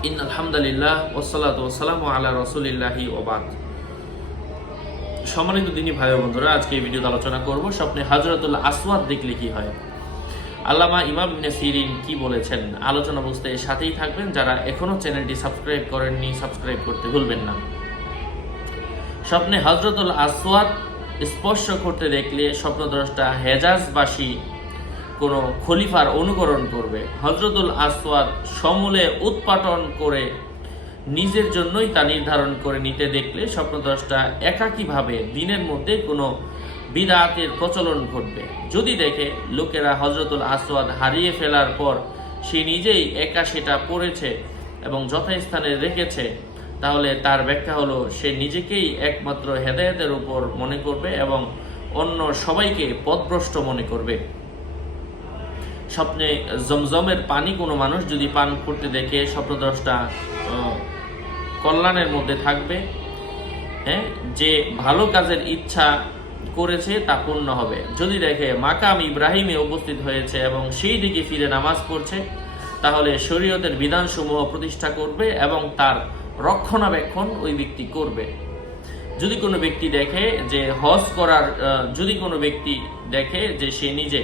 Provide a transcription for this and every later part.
আলহামদুলিল্লাহ ওয়াসসালাতু ওয়াসসালামু আলা রাসূলিল্লাহি ওয়া বাদ। সম্মানিত দিনী ভাই ও বন্ধুরা, আজকে এই ভিডিওতে আলোচনা করব স্বপ্নে হাজরাতুল আসওয়াদ দেখলে কি হয়। আল্লামা ইমাম ইবনে সিরিন কি বলেছেন, আলোচনা বুঝতে এর সাথেই থাকবেন। যারা এখনো চ্যানেলটি সাবস্ক্রাইব করেননি, সাবস্ক্রাইব করতে ভুলবেন না। স্বপ্নে হযরতুল আসওয়াদ স্পর্শ করতে দেখলে স্বপ্নদ্রষ্টা হেজাজবাসী কোনো খলিফার অনুকরণ করবে। হযরতুল আসওয়াদ সমূলে উৎপাটন করে নিজের জন্যই তা নির্ধারণ করে নিতে দেখলে স্বপ্নদ্রষ্টা একাকীভাবে দিনের মধ্যে কোনো বিদআতের প্রচলন ঘটবে। যদি দেখে লোকেরা হযরতুল আসওয়াদ হারিয়ে ফেলার পর সে নিজেই একা সেটা পড়েছে এবং যথাস্থানে রেখেছে, তাহলে তার ব্যাখ্যা হলো সে নিজেকেই একমাত্র হেদায়েতের উপর মনে করবে এবং অন্য সবাইকে পথভ্রষ্ট মনে করবে। স্বপ্নে জমজমের পানি কোনো মানুষ যদি পান করতে দেখে স্বপ্নদ্রষ্টা কল্যাণের মধ্যে থাকবে, যে ভালো কাজের ইচ্ছা করেছে তা পূর্ণ হবে। যদি দেখে মাকাম ইব্রাহিমে উপস্থিত হয়েছে এবং সেই দিকে ফিরে নামাজ পড়ছে, তাহলে শরীয়তের বিধানসমূহ প্রতিষ্ঠা করবে এবং তার রক্ষণাবেক্ষণ ওই ব্যক্তি করবে। যদি কোনো ব্যক্তি দেখে যে সে নিজে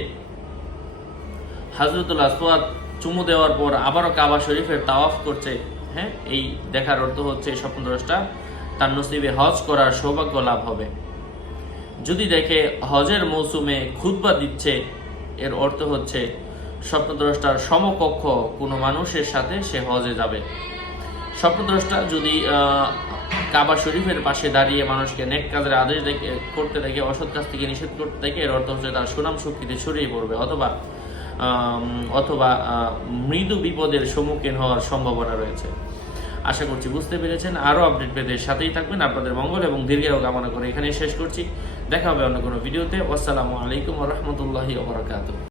হযরতুল আসওয়াদ চুমু দেওয়ার পর আবারও কাবা শরীফের তাওয়াফ করছে, এই দেখার অর্থ হচ্ছে স্বপ্নদ্রষ্টা তার নসিবে হজ করার সৌভাগ্য লাভ হবে। যদি দেখে হজের মৌসুমে খুতবা দিচ্ছে, এর অর্থ হচ্ছে স্বপ্নদ্রষ্টার সমকক্ষ কোনো মানুষের সাথে সে হজে যাবে। স্বপ্নদ্রষ্টা যদি কাবা শরীফের পাশে দাঁড়িয়ে মানুষকে নেক কাজের আদেশ করতে দেখে, অসৎ কাজ থেকে নিষেধ করতে দেখে, এর অর্থ হচ্ছে তার সুনাম শক্তিতে ছড়িয়ে পড়বে অথবা মৃদু বিপদের সম্মুখীন হওয়ার সম্ভাবনা রয়েছে। আশা করছি বুঝতে পেরেছেন। আরও আপডেট পেতে সাথেই থাকবেন। আপনাদের মঙ্গল এবং দীর্ঘায়ু কামনা করে এখানেই শেষ করছি। দেখা হবে অন্য কোনো ভিডিওতে। আসসালামু আলাইকুম ওয়া রাহমাতুল্লাহি ওয়া বারাকাতুহু।